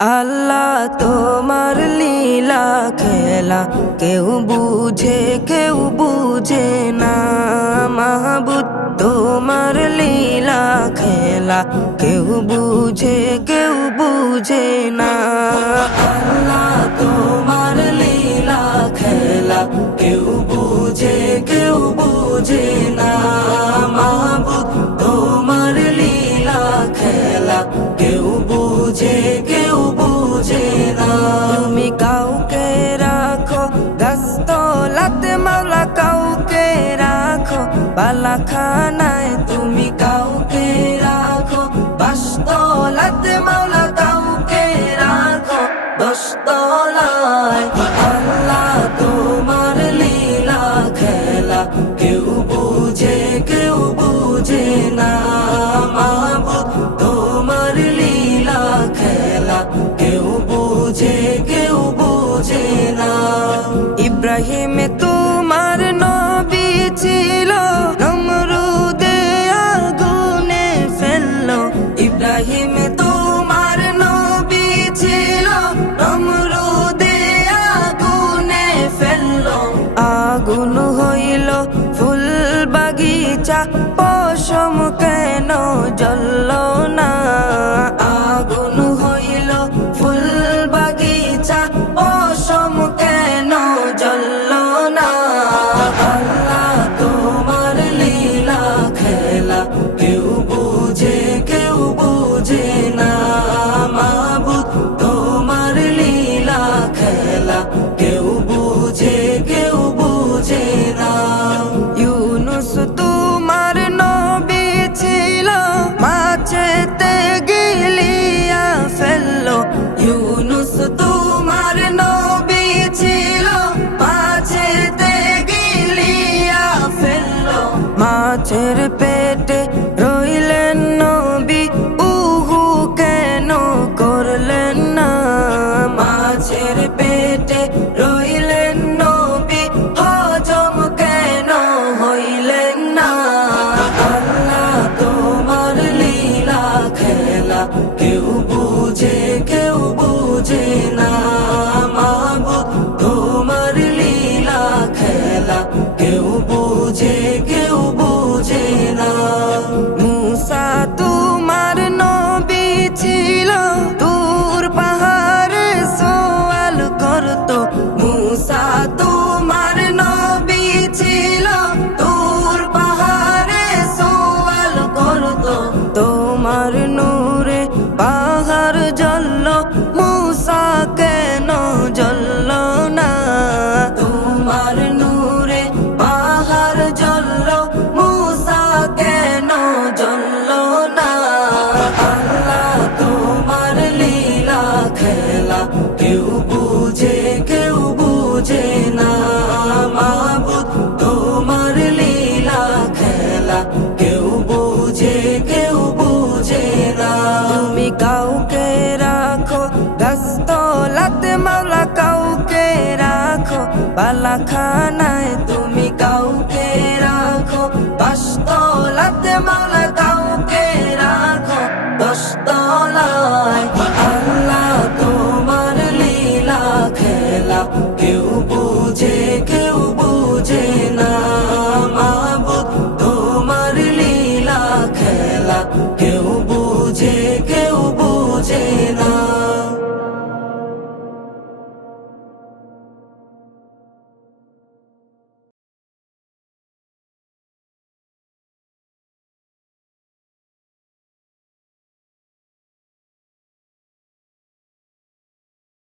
আল্লাহ তোমার লীলা খেলা কেউ বুঝে না। মাহবুদ তোমার লীলা খেলা কেউ বুঝে না। আল্লাহ তোমার লীলা খেলা কেউ বুঝে না। মাহবুদ তোমার লীলা খেলা কেউ বুঝে না। তুমি কাউকে রাখো দস্তলাতে মাওলা, কাউকে রাখো বালাখানায়। তুমি কাউকে রাখো বাসতলাতে মাওলা, কাউকে রাখো দশতলায়। আল্লাহ তোমার লীলা খেলা কেউ বুঝে না। মাহবুদ তোমার লীলা খেলা কেউ বুঝে না। ইব্রাহিম তোমার নবী ছিল, নমরুদে আগুনে ফেললো। ইব্রাহিম তোমার নবী ছিল, নমরুদে আগুনে ফেললো। আগুন হইল ফুল বাগিচা, পশম কেন জ্বলল না। আগুন হইল ফুল বাগিচা, পশম কেন জ্বলল না। আল্লাহ তোমার লীলা খেলা কেউ বুঝে না। মাহবুদ তোমার লীলা খেলা কেউ বুঝে না। ইউনুস তোমার নবী ছিল, মাছেতে গিলিয়া ফেললো। ইউনুস তোমার নবী ছিল, মাছেতে গিলিয়া ফেললো। মাছের পেটে রইলেন নবী, উহু কেন করলেন না। মাছের পেটে রইলেন নবী, হজম কেন হইলেন না। আল্লাহ তোমার লীলা খেলা কেউ বুঝে না। মাহবুদ তোমার লীলা খেলা কেউ বুঝে না। মুসা তোমার নবী ছিল, দূর পাহাড়ে সওয়াল করতো। মুসা তোমার নবী ছিল, দূর পাহাড়ে সওয়াল করতো। তোমার নূরে পাহাড় জ্বলল, মুসা কেন জ্বলল না। তোমার নূরে পাহাড় জ্বলল, মুসা কেন জ্বলল না। আল্লাহ তোমার লীলা খেলা কেউ বুঝে না। মাহবুদ তোমার লীলা খেলা কেউ বুঝে না। তুমি কাউকে রাখো দস্তলাতে মাওলা, কাউকে রাখো বালাখানায়।